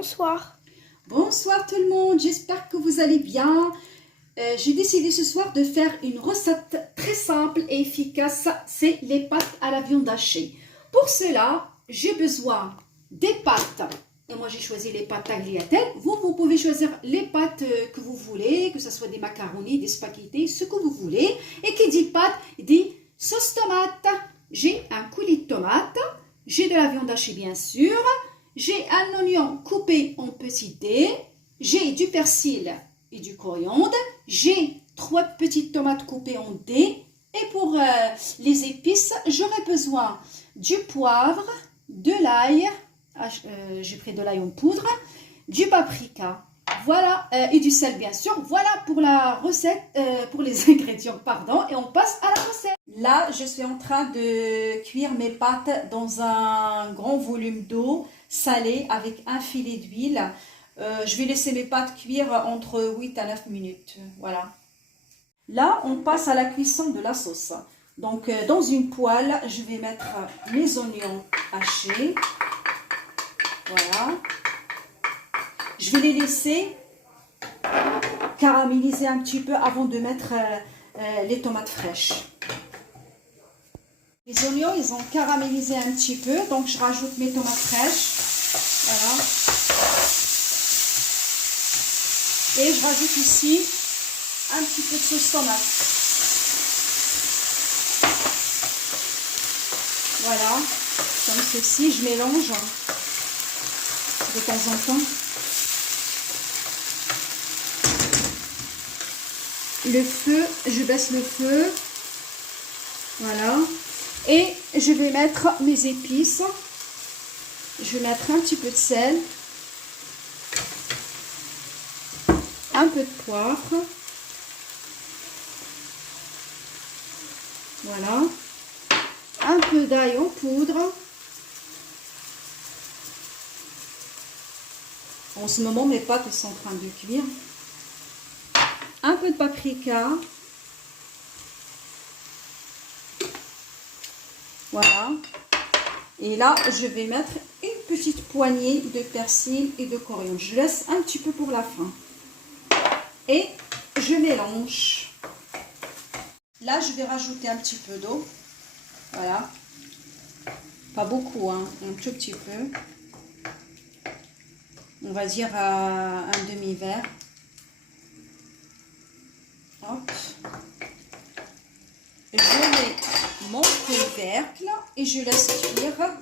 bonsoir. Bonsoir tout le monde, j'espère que vous allez bien. J'ai décidé ce soir de faire une recette très simple et efficace, c'est les pâtes à la viande hachée. Pour cela, j'ai besoin des pâtes. Et moi j'ai choisi les pâtes tagliatelle. Vous pouvez choisir les pâtes que vous voulez, que ce soit des macaronis, des spaghettis, ce que vous voulez. Et qui dit pâtes, dit sauce tomate. J'ai un coulis de tomate, j'ai de la viande hachée bien sûr, j'ai un oignon coupé en petits dés, j'ai du persil et du coriandre, j'ai 3 petites tomates coupées en dés. Et pour les épices, j'aurai besoin du poivre, de l'ail, j'ai pris de l'ail en poudre, du paprika, voilà, et du sel bien sûr. Voilà pour la recette, pour les ingrédients, pardon, et on passe à la recette. Là, je suis en train de cuire mes pâtes dans un grand volume d'eau salée avec un filet d'huile. Je vais laisser mes pâtes cuire entre 8 à 9 minutes, voilà. Là, on passe à la cuisson de la sauce. Donc, dans une poêle, je vais mettre mes oignons hachés. Voilà. Je vais les laisser caraméliser un petit peu avant de mettre les tomates fraîches. Les oignons, ils ont caramélisé un petit peu, donc je rajoute mes tomates fraîches. Voilà. Et je rajoute ici un petit peu de sauce tomate. Voilà, comme ceci, je mélange de temps en temps. Le feu, je baisse le feu. Voilà. Et je vais mettre mes épices. Je vais mettre un petit peu de sel. Un peu de poivre. Voilà. Un peu d'ail en poudre. En ce moment, mes pâtes sont en train de cuire. Un peu de paprika. Voilà. Et là, je vais mettre une petite poignée de persil et de coriandre. Je laisse un petit peu pour la fin. Et je mélange. Là, je vais rajouter un petit peu d'eau. Voilà. Pas beaucoup, hein. Un tout petit peu. On va dire un demi-verre. Hop. Je mets mon couvercle et je laisse cuire.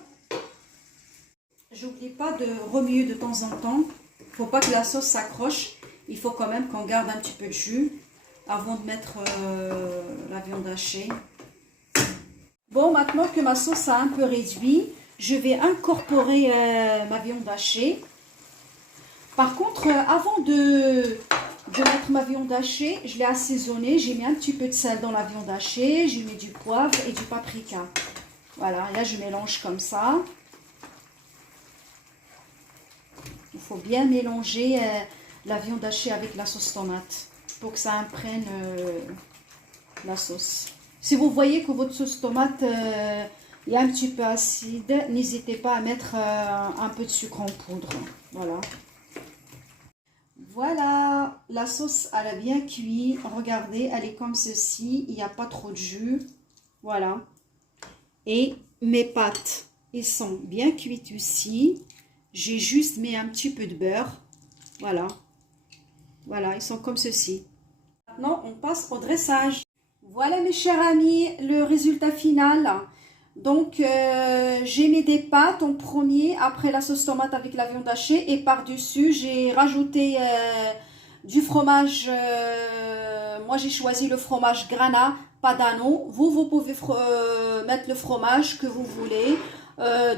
J'oublie pas de remuer de temps en temps. Il ne faut pas que la sauce s'accroche. Il faut quand même qu'on garde un petit peu de jus avant de mettre la viande hachée. Bon, maintenant que ma sauce a un peu réduit, je vais incorporer ma viande hachée. Par contre, avant de mettre ma viande hachée, je l'ai assaisonnée. J'ai mis un petit peu de sel dans la viande hachée. J'ai mis du poivre et du paprika. Voilà, là je mélange comme ça. Il faut bien mélanger la viande hachée avec la sauce tomate pour que ça imprègne la sauce. Si vous voyez que votre sauce tomate est un petit peu acide, n'hésitez pas à mettre un peu de sucre en poudre. Voilà. Voilà, la sauce, elle a bien cuit. Regardez, elle est comme ceci. Il n'y a pas trop de jus. Voilà. Et mes pâtes, ils sont bien cuites aussi. J'ai juste mis un petit peu de beurre. Voilà. Voilà, ils sont comme ceci. Maintenant, on passe au dressage. Voilà mes chers amis, le résultat final. Donc, j'ai mis des pâtes en premier, après la sauce tomate avec la viande hachée. Et par-dessus, j'ai rajouté du fromage. Moi, j'ai choisi le fromage Grana Padano. Vous pouvez mettre le fromage que vous voulez.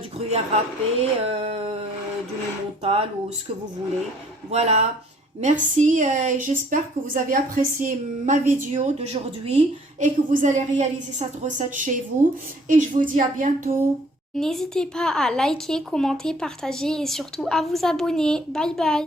Du gruyère râpé, du Emmental ou ce que vous voulez. Voilà. Merci, j'espère que vous avez apprécié ma vidéo d'aujourd'hui et que vous allez réaliser cette recette chez vous. Et je vous dis à bientôt. N'hésitez pas à liker, commenter, partager et surtout à vous abonner. Bye bye.